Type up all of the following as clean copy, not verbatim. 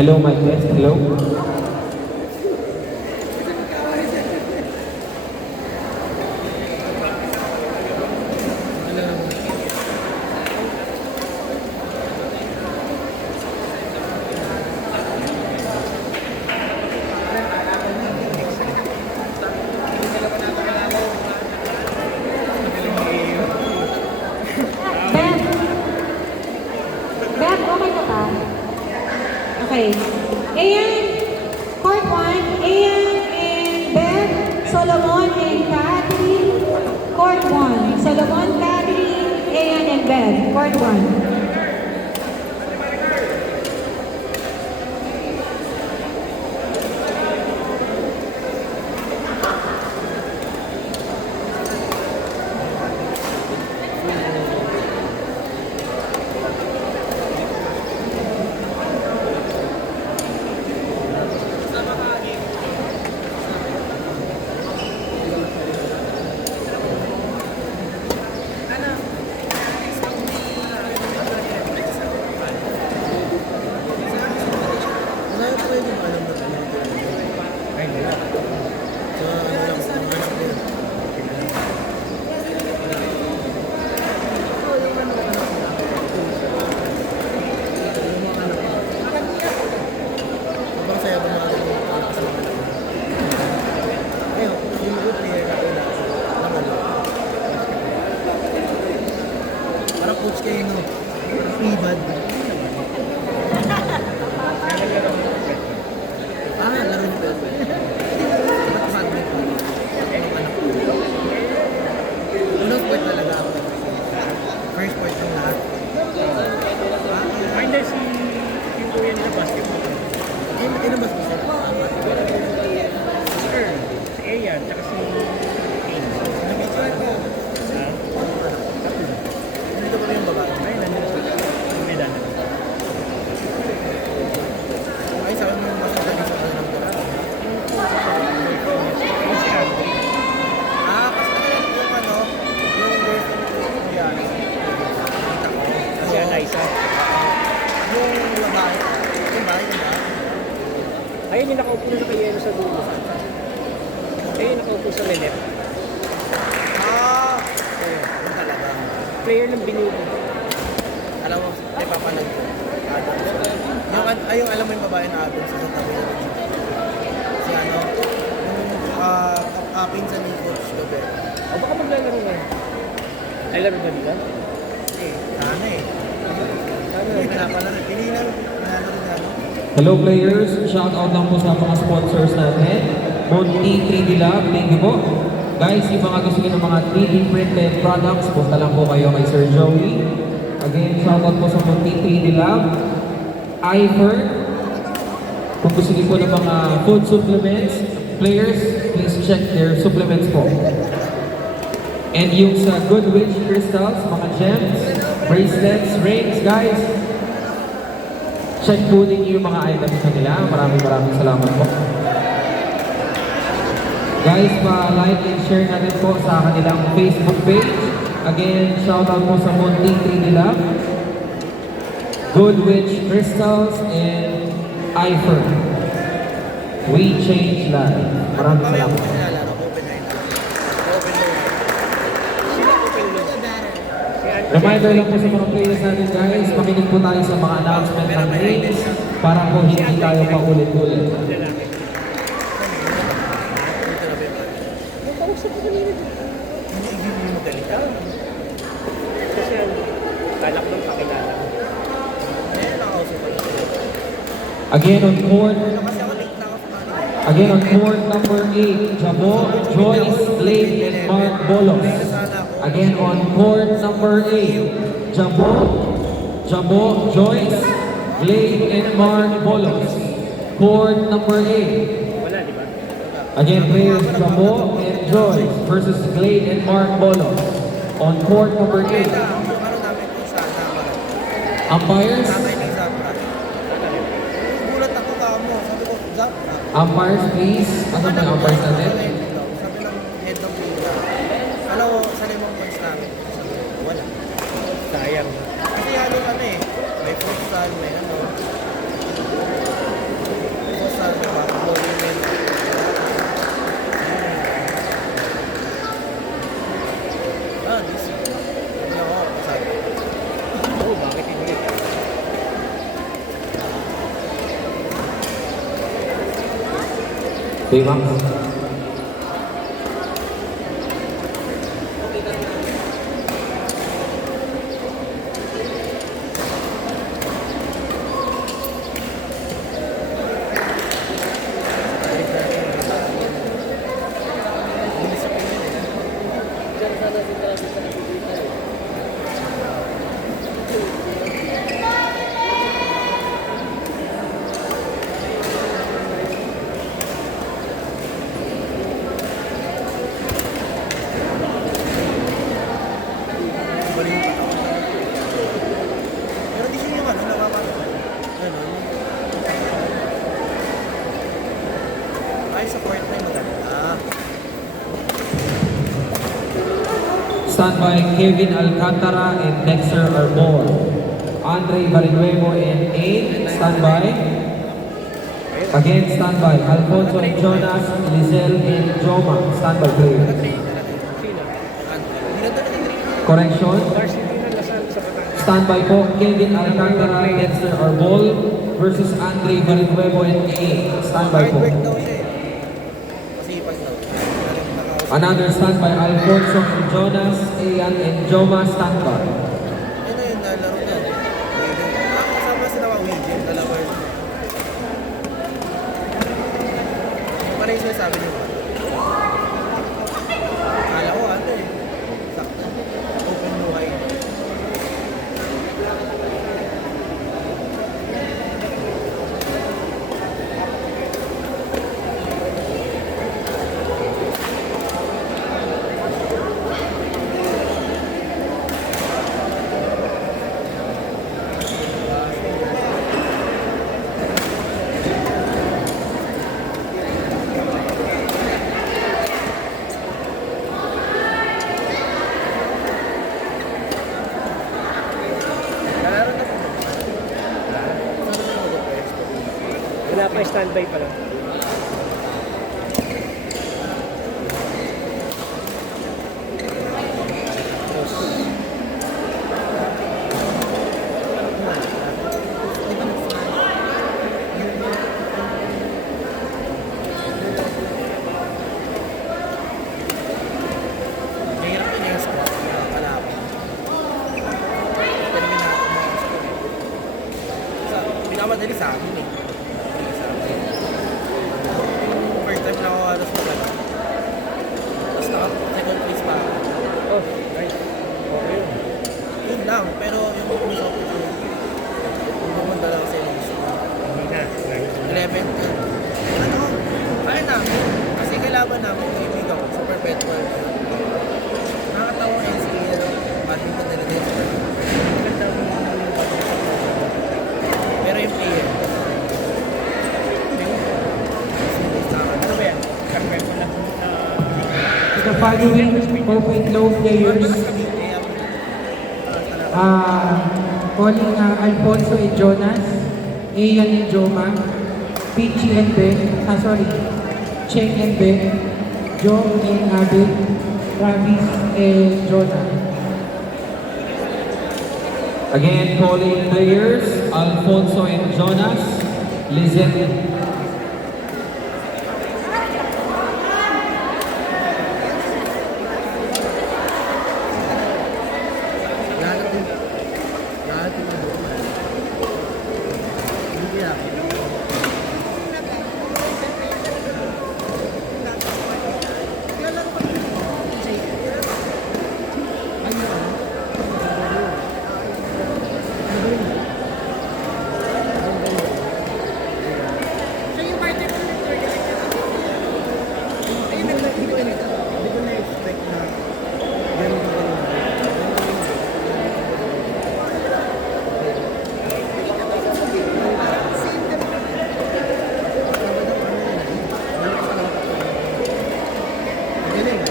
Hello, my guest. Hello. Beth, okay ka ba? Okay. Ayan, Court 1, Ayan and Beth, Solomon and Catherine. Court 1, Solomon, Catherine, Ayan and Beth. Court 1. Parang coach kayo, no? Free bad. Laro ni Bel. Ba't magnet mo? Anak ko. Unang sport talaga ako. First sport ng lahat. Hindi si kuya nila basketball. Ano ba siya? Si Earl, si Ayan, tsaka si Kane. Nag-try ko. Nandito pa rin yung babae. Ay, nandun siya. Medal. Ay, sabi mo mas magaling sa kanila ng babae. Kasi yung ano, yung girlfriend ko yan. Si Eliza. Yung babae, yung babae, Ayun yung nakaupo na kay Yelo sa dulo. Ayun yung nakaupo sa Lenet. yun talaga. Player ng Binubo. Alam mo, may papalag ko. Yung alam mo yung babae na Adams sa tabi na si ano, yung pinsan ni Coach Dobel. O baka maglalaro na yun. Ay, laro ba nila? Sana eh. Hindi pinapalaro. Pinalaro na ano. Hello players, shout out lang po sa mga sponsors natin. Monty 3D Lab, thank you po. Guys, yung mga gusto nyo ng mga 3D printed products, punta lang po kayo kay Sir Joey. Again, shout out po sa Monty 3D Lab. iFern. Kung gusto nyo po ng mga food supplements, players, please check their supplements po. And yung sa Good Witch Crystals, mga gems, bracelets, rings, guys, check po ninyo yung mga items na nila. Maraming salamat po. Guys, pa-like and share natin po sa kanilang Facebook page. Again, shout out po sa Monty 3D Lab, Good Witch Crystals, and iFern. We Change Lives. Maraming Mamaya ko salamat. nilalaro, open eye na. Open eye. Sila open loan. Si Andre. Reminder lang po sa mga players natin guys, makinig po tayo sa mga announcement ng names para po hindi tayo paulit-ulit. Lalaki. Dito na ba yun? Yung kausap ko kanina. Hindi mo magaling ka. Kasi ano, balak doon pakilala. Eh, nakausap ko lang. Again on court, Kasi ako late na ako sa kanila. again on court number 8, Jabo, Joyce, Blake, and Mark Bolos. Again on court number 8, Jabo, Joyce, Blake, and Mark Bolos. Court number 8. Wala, di ba? Again, players Jabo and Joyce versus Glade and Mark Bolos. On court number 8. Ano namin kung saan naman. Umpires, Tatay ni Zapra. Gulat ako ka mo. Sabi ko, Zapra. umpires please. Asan ba yung umpires natin? Sabi ng head of Liga. Alam mo, sa limang points namin. Sabi ko, wala. Sayang. Kasi ano kami eh. May futsal, may ano. Futsal, may basketball, women. This year. Hindi ako kasali. Oo, bakit hindi? Baymax. Balik yung patawag. Pero di siya yung ano, nakakatawa. Ganun. Ay, sa court na yung maganda. Stand by Kevin Alcantara and Dexter Arbor. Andre Barinuevo and 8. Stand by. Again, stand by. Alfonso and Jonas, Lizelle and Joma. Stand by players. Nag-train ka na rin. Sino? Hindi na doon nag-train. Correction. Varsity na nasaan sa Batangas. Stand by po Kevin Alcantara, Dexter Arbol versus Andre Barinuevo and 8. Stand by Hard po. work daw siya eh. Masipag daw. Nakausap. Another stand by Alfonso and Jonas, Ian and Joma. Stand by. Ano yung nalaro niya? Kasama sila mga Ouija, dalawa yun. Parang yung sinasabi niyo. Akala ko ano eh. Sakto. Open buhay. Nalaro na po. Saan na po mag-pwesto? Wala pa, standby pa lang. Mahirap yun yung squat na kalaban. Pero may nakakamakas ko eh. Pinakamadali sa amin eh. Sa amin. Yung first time na ako halos magana. Tapos naka-second place pa ako. Oh, nice. Okay yun. Yun lang, pero yung miss opportunity, yung pumunta lang sa Elise. Hindi na. Nice. 11th yun. Ano? Kaya namin. Kasi kailaban namin kaibigan ko sa perpetual. Nakakatawa yung NCAA. Badminton nila din. Pero yung player. Ano ba yan? Karpet mo lang. The following open low players, calling Alfonso and Jonas, Ian and Joma, Peachy and Ben, Cheng and Ben, Joe and Abby, Travis and Jonah. Again, calling players, Alfonso and Jonas, Lizette. Lahat yung hindi lang. Hindi ko na-expect na ganun ka ganun. Galing.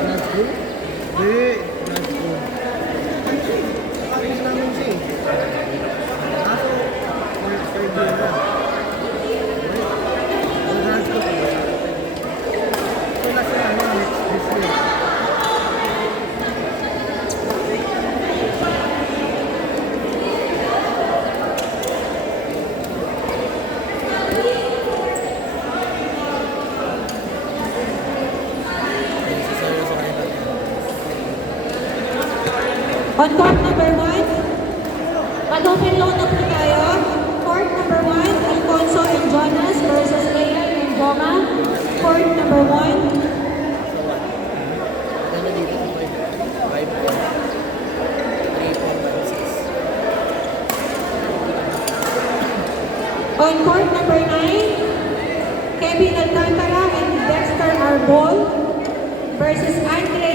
Grad school? Hindi, grad school. Ano siya eh? Kapis namin siya eh. Kaso, third year na. Grad school pa. So, nasa ano, next this year. On court number 1, mag-open loan na po tayo. Court number 1, Alfonso and Jonas versus Leon and Joma. Court number 1. Ano dito? 3.16. On court number 9, Kevin Alcantara and Dexter Arbol versus Andre